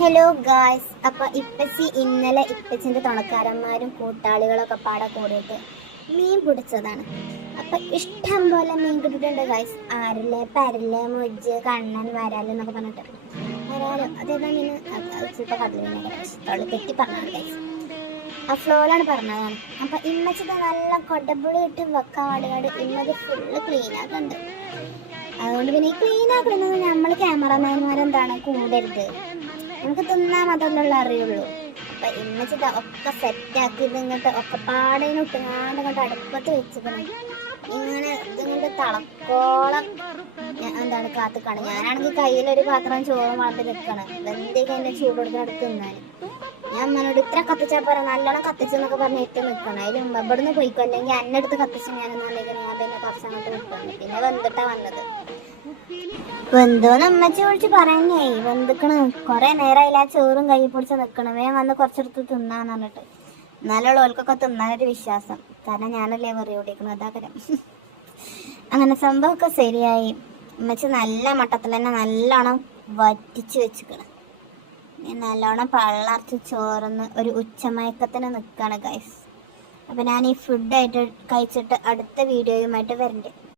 Hello guys, അപ്പോൾ ഇപ്പച്ചി ഇന്നലെ ഇപ്പച്ചിൻ്റെ തുണക്കാരന്മാരും കൂട്ടാളികളൊക്കെ പാടെ കൂടിയിട്ട് മീൻ പിടിച്ചതാണ്. അപ്പം ഇഷ്ടം പോലെ മീൻ കിട്ടിയിട്ടുണ്ട് ഗായ്സ്. ആരില്ലേ, പരല്, മുജ്ജ്, കണ്ണൻ, വരാല് എന്നൊക്കെ പറഞ്ഞിട്ട്. വരാലോ അതേതാ മീൻ? ചിലപ്പോൾ കടൽ മീനൊക്കെ തെറ്റി പറഞ്ഞതാണ് ഗായ്സ്. ആ ഫ്ലോയിലാണ് പറഞ്ഞതാണ്. അപ്പം ഇമ്മച്ചിത് നല്ല കൊടമ്പുളി ഇട്ട് വെക്കാൻ വേണ്ടിയാണ് ഇന്നത് ഫുള്ള് ക്ലീനാക്കുന്നുണ്ട്. അതുകൊണ്ട് പിന്നെ ഈ ക്ലീനാക്കുന്നത് നമ്മൾ ക്യാമറമാൻമാരെന്താണ് കൂടരുത്, നമുക്ക് തിന്നാൻ മാത്രമല്ല അറിയുള്ളൂ. അപ്പൊ ഇമ്മച്ചിട്ട് ഒക്കെ സെറ്റാക്കി ഇതിങ്ങോട്ട് ഒക്കെ പാടേനെ ഇട്ടുങ്ങാണ്ട് ഇങ്ങോട്ട് അടുപ്പത്ത് വെച്ചിക്കണം. ഇങ്ങനെ ഇതിങ്ങോട്ട് തളക്കോളം എന്താണ് കാത്തുക്കാണ്. ഞാനാണെങ്കിൽ കയ്യിലൊരു പാത്രം ചോറും വളർത്തി നിൽക്കണം. വെന്തേക്ക് അതിന്റെ ചൂട് കൊടുത്തിനടുത്ത് തിന്നാൻ. ഞാൻ അമ്മനോട് ഇത്ര കത്തിച്ചാൽ പോരാ, നല്ലോണം കത്തിച്ചെന്നൊക്കെ പറഞ്ഞ് ഇട്ട് നിൽക്കണം. അതിൽ ഇവിടുന്ന് പോയിക്കോ, അല്ലെങ്കിൽ എന്നെടുത്ത് കത്തിച്ച് ഞാനെന്നുണ്ടെങ്കിൽ ഞാൻ പിന്നെ കുറച്ച് അങ്ങോട്ട് നിൽക്കുന്നു. പിന്നെ വെന്തിട്ടാ വന്നത്. വെന്തോന്ന് അമ്മച്ചി വിളിച്ച് പറഞ്ഞേ, വെന്തിക്കണ് കുറെ നേരമായില്ല. ആ ചോറും കൈ പൊടിച്ച് നിൽക്കണം, വേഗം വന്ന് കുറച്ചെടുത്ത് തിന്നാന്ന് പറഞ്ഞിട്ട്. എന്നാലുള്ള ഓൽക്കൊക്കെ തിന്നാനൊരു വിശ്വാസം. കാരണം ഞാനല്ലേ വെറി ഓടിക്കണം, അതാകരം. അങ്ങനെ സംഭവമൊക്കെ ശരിയായി. അമ്മച്ചി നല്ല മട്ടത്തിൽ തന്നെ നല്ലോണം വറ്റിച്ച് വെച്ചിക്കണം. നല്ലോണം പള്ളർച്ച് ചോർന്ന് ഒരു ഉച്ചമയക്കത്തിന് നിൽക്കുകയാണ് ഗൈസ്. അപ്പം ഞാൻ ഈ ഫുഡായിട്ട് കഴിച്ചിട്ട് അടുത്ത വീഡിയോയുമായിട്ട് വരണ്ട്.